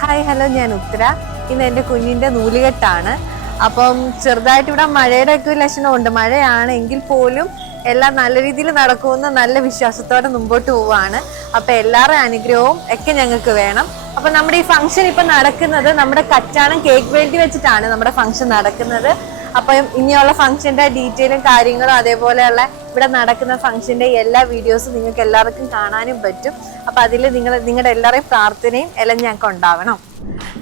Hi hello, ഞാൻ ഉത്തര. ഇന്ന് എൻ്റെ കുഞ്ഞിൻ്റെ നൂലുകെട്ടാണ്. അപ്പം ചെറുതായിട്ട് ഇവിടെ മഴയുടെ ഒക്കെ ലക്ഷണമുണ്ട്. മഴയാണെങ്കിൽ പോലും എല്ലാം നല്ല രീതിയിൽ നടക്കുമെന്ന് നല്ല വിശ്വാസത്തോടെ മുമ്പോട്ട് പോവാണ്. അപ്പം എല്ലാവരുടെ അനുഗ്രഹവും ഒക്കെ ഞങ്ങൾക്ക് വേണം. അപ്പം നമ്മുടെ ഈ ഫംഗ്ഷൻ ഇപ്പം നടക്കുന്നത് നമ്മുടെ കച്ചാനം കേക്ക് വേണ്ടി വെച്ചിട്ടാണ് നമ്മുടെ ഫംഗ്ഷൻ നടക്കുന്നത്. അപ്പം ഇനിയുള്ള ഫംഗ്ഷന്റെ ഡീറ്റെയിലും കാര്യങ്ങളും അതേപോലെയുള്ള ഇവിടെ നടക്കുന്ന ഫംഗ്ഷന്റെ എല്ലാ വീഡിയോസും നിങ്ങൾക്ക് എല്ലാവർക്കും കാണാനും പറ്റും. അപ്പം അതിൽ നിങ്ങളുടെ എല്ലാവരുടെയും പ്രാർത്ഥനയും എല്ലാം ഞങ്ങൾക്ക് ഉണ്ടാവണം.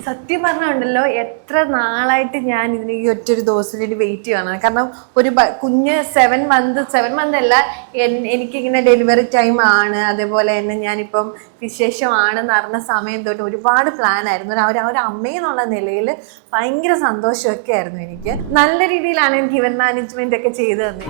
സത്യം പറഞ്ഞുണ്ടല്ലോ, എത്ര നാളായിട്ട് ഞാൻ ഇതിന് ഈ ഒറ്റൊരു ദിവസത്തിന് വേണ്ടി വെയിറ്റ് ചെയ്യണം. കാരണം ഒരു കുഞ്ഞ് 7 മന്ത് അല്ല, എനിക്കിങ്ങനെ ഡെലിവറി ടൈം ആണ്. അതേപോലെ തന്നെ ഞാനിപ്പം വിശേഷമാണെന്ന് അറിഞ്ഞ സമയം തൊട്ട് ഒരുപാട് പ്ലാൻ ആയിരുന്നു. ഒരു അമ്മയെന്നുള്ള നിലയിൽ ഭയങ്കര സന്തോഷമൊക്കെ ആയിരുന്നു എനിക്ക്. നല്ല രീതിയിലാണ് എനിക്ക് ഇവന്റ് മാനേജ്മെന്റ് ഒക്കെ ചെയ്തു തന്നെ.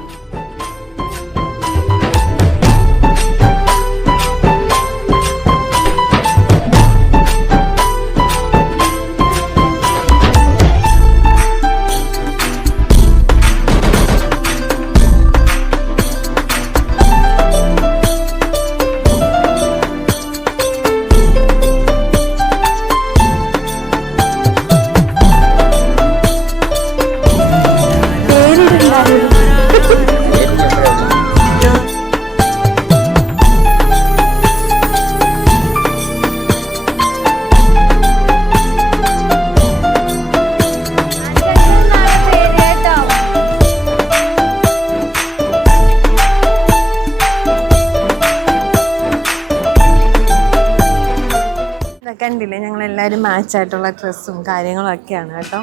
കണ്ടില്ലേ, ഞങ്ങളെല്ലാവരും മാച്ചായിട്ടുള്ള ഡ്രസ്സും കാര്യങ്ങളും ഒക്കെയാണ് കേട്ടോ.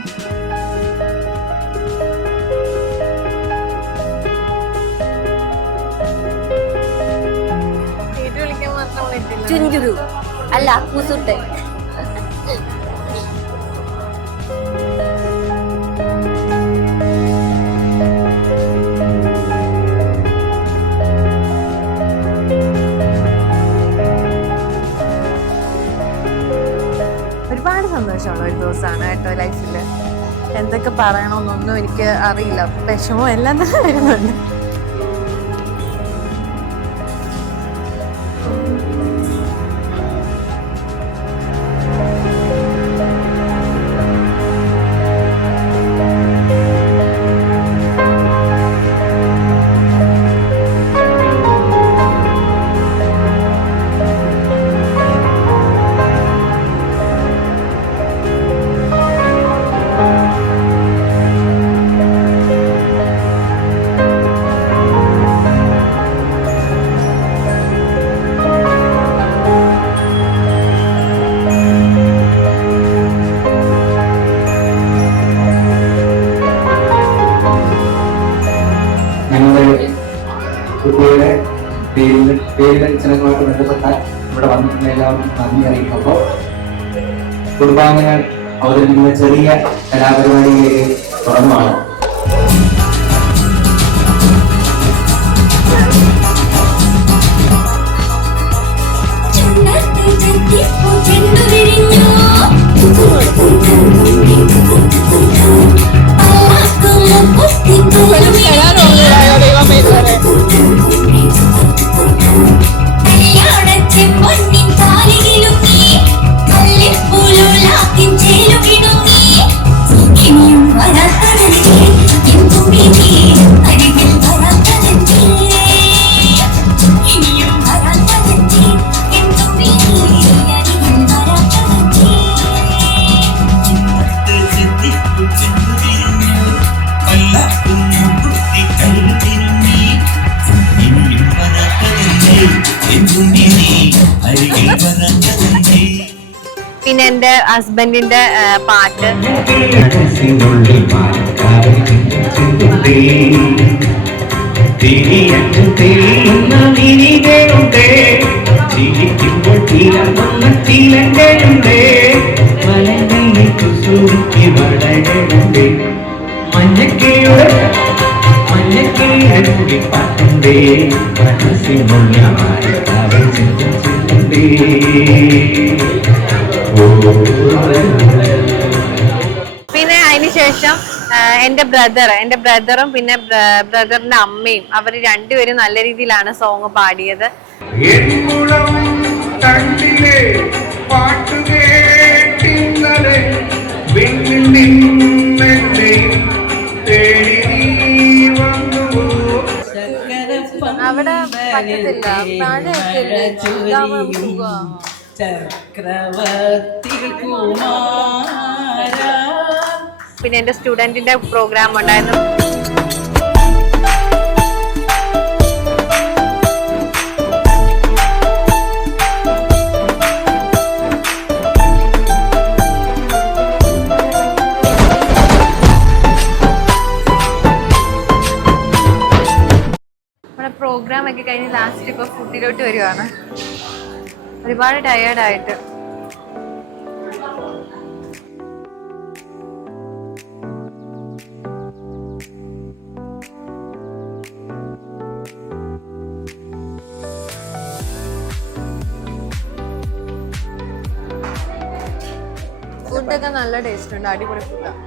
ചുഞ്ചുരു അല്ല കുസുട്ടെ. ഒരുപാട് സന്തോഷമുള്ള ഒരു ദിവസമാണ് കേട്ടോ ലൈഫിൽ. എന്തൊക്കെ പറയണമെന്നൊന്നും എനിക്ക് അറിയില്ല. വിഷമവും എല്ലാം തന്നെ വരുന്നുണ്ട്. കുട്ടിയുടെ പേരിടച്ചനങ്ങളുമായിട്ട് ബന്ധപ്പെട്ട ഇവിടെ വന്നിട്ടുള്ള എല്ലാവർക്കും നന്ദി അറിയിക്കുമ്പോൾ കുടുംബാംഗങ്ങൾ അവതരിപ്പിക്കുന്ന ചെറിയ കലാപരിപാടിയിലേക്ക് തുടങ്ങുകയാണ്. പിന്നെ എൻ്റെ ഹസ്ബൻഡിന്റെ പാട്ട് പിന്നെ അതിനുശേഷം എന്റെ ബ്രദറും പിന്നെ ബ്രദറിന്റെ അമ്മയും അവർ രണ്ടുപേരും നല്ല രീതിയിലാണ് സോങ് പാടിയത്. അവിടെ പറ്റത്തില്ല, പിന്നെ എന്റെ സ്റ്റുഡന്റിന്റെ പ്രോഗ്രാം ഉണ്ടായിരുന്നു. പ്രോഗ്രാം ഒക്കെ കഴിഞ്ഞ് ലാസ്റ്റ് ഇപ്പൊ ഫുഡിലോട്ട് വരുവാണ്. ഒരുപാട് ടയേർഡായിട്ട്. ഫുഡൊക്കെ നല്ല ടേസ്റ്റ് ഉണ്ട്, അടിപൊളി ഫുഡാണ്.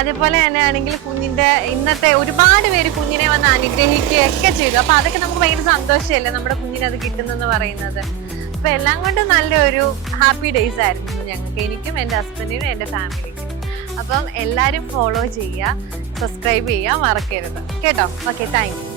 അതേപോലെ തന്നെ ആണെങ്കിൽ കുഞ്ഞിന്റെ ഇന്നത്തെ ഒരുപാട് പേര് കുഞ്ഞിനെ വന്ന് അനുഗ്രഹിക്കുകയൊക്കെ ചെയ്തു. അപ്പൊ അതൊക്കെ നമുക്ക് ഭയങ്കര സന്തോഷമല്ലേ നമ്മുടെ കുഞ്ഞിന് അത് കിട്ടുന്നെന്ന് പറയുന്നത്. അപ്പൊ എല്ലാം കൊണ്ടും നല്ലൊരു ഹാപ്പി ഡേയ്സ് ആയിരുന്നു ഞങ്ങൾക്ക്, എനിക്കും എൻ്റെ ഹസ്ബൻഡിനും എൻ്റെ ഫാമിലിക്കും. അപ്പം എല്ലാവരും ഫോളോ ചെയ്യുക, സബ്സ്ക്രൈബ് ചെയ്യുക മറക്കരുത് കേട്ടോ. Okay, thank you.